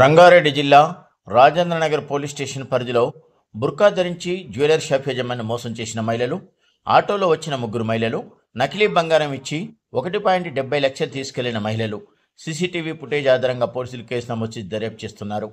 రంగారెడ్డి జిల్లా Rajendranagar police station పరిధిలో బుర్కా ధరించి జ్యువెలర్ షాప్ యజమాని మోసం చేసిన మహిళలు, ఆటోలో వచ్చిన ముగ్గురు మహిళలు, నకిలీ బంగారం ఇచ్చి 1.70 లక్షలు తీసుకెళ్లిన మహిళలు. సీసీటీవీ ఫుటేజ్ ఆధారంగా పోలీసులు కేసు నమోదు చేసి దర్యాప్తు చేస్తున్నారు.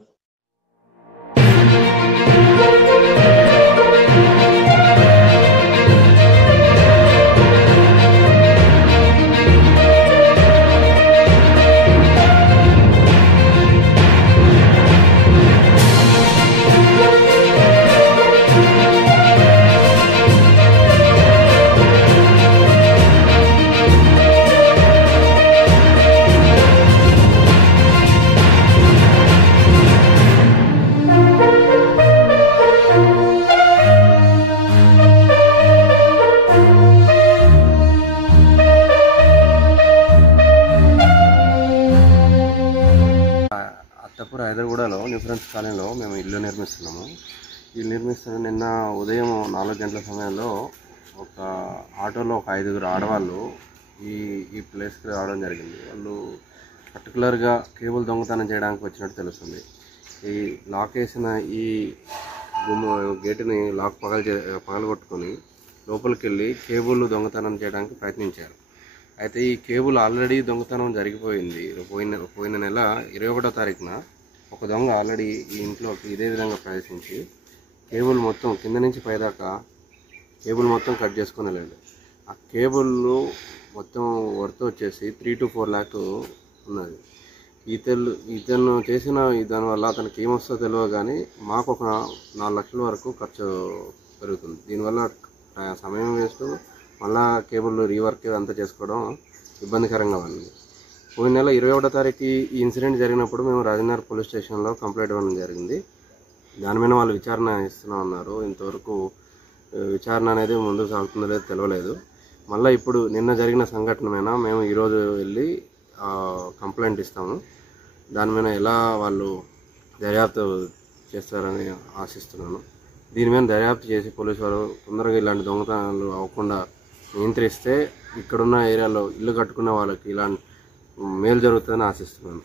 అత్తపూర్ హైదరాబాద్లో న్యూ ఫ్రెండ్స్ కాలనీలో మేము ఇల్లు నిర్మిస్తున్నాము. ఇల్లు నిర్మిస్తున్న నిన్న ఉదయం 4 గంటల సమయంలో ఒక ఆటోలో ఒక 5గురు ఆడవాళ్ళు ఈ ప్లేస్కి రావడం జరిగింది. వాళ్ళు పర్టికులర్గా కేబుల్ దొంగతనం చేయడానికి వచ్చినట్టు తెలుస్తుంది. ఈ లాక్ వేసిన ఈ గేటుని లాక్ పగలగొట్టుకొని లోపలికి వెళ్ళి కేబుల్ దొంగతనం చేయడానికి ప్రయత్నించారు. అయితే ఈ కేబుల్ ఆల్రెడీ దొంగతనం జరిగిపోయింది. పోయిన నెల 21వ తారీఖున ఒక దొంగ ఆల్రెడీ ఈ ఇంట్లోకి ఇదే విధంగా ప్రవేశించి కేబుల్ మొత్తం కింద నుంచి పైదాకా కేబుల్ మొత్తం కట్ చేసుకుని వెళ్ళాడు. ఆ కేబుల్ మొత్తం వర్త్ వచ్చేసి 3 to 4 lakhs ఉన్నది. ఇతను చేసిన దానివల్ల అతనికి ఏమొస్తుందో తెలియదు, కానీ మాకు ఒక 4 లక్షల వరకు ఖర్చు పెరుగుతుంది. దీనివల్ల సమయం వేస్ట్, మళ్ళా కేబుల్ రీవర్క్ అంతా చేసుకోవడం ఇబ్బందికరంగా ఉంది. పోయిన నెల 21వ తారీఖు ఈ ఇన్సిడెంట్ జరిగినప్పుడు మేము రాజేంద్రనగర్ పోలీస్ స్టేషన్లో కంప్లైంట్ ఇవ్వడం జరిగింది. దాని మీద వాళ్ళు విచారణ ఇస్తున్నామన్నారు. ఇంతవరకు విచారణ అనేది ముందుకు సాగుతుందో లేదో తెలియలేదు. మళ్ళీ ఇప్పుడు నిన్న జరిగిన సంఘటన మీద మేము ఈరోజు వెళ్ళి కంప్లైంట్ ఇస్తాము. దాని మీద ఎలా వాళ్ళు దర్యాప్తు చేస్తారని ఆశిస్తున్నాను. దీని మీద దర్యాప్తు చేసి పోలీసు వారు తొందరగా ఇలాంటి దొంగతనాలు అవ్వకుండా నియంత్రిస్తే ఇక్కడున్న ఏరియాలో ఇల్లు కట్టుకున్న వాళ్ళకి ఇలాంటి మేలు జరుగుతుందని ఆశిస్తున్నాను.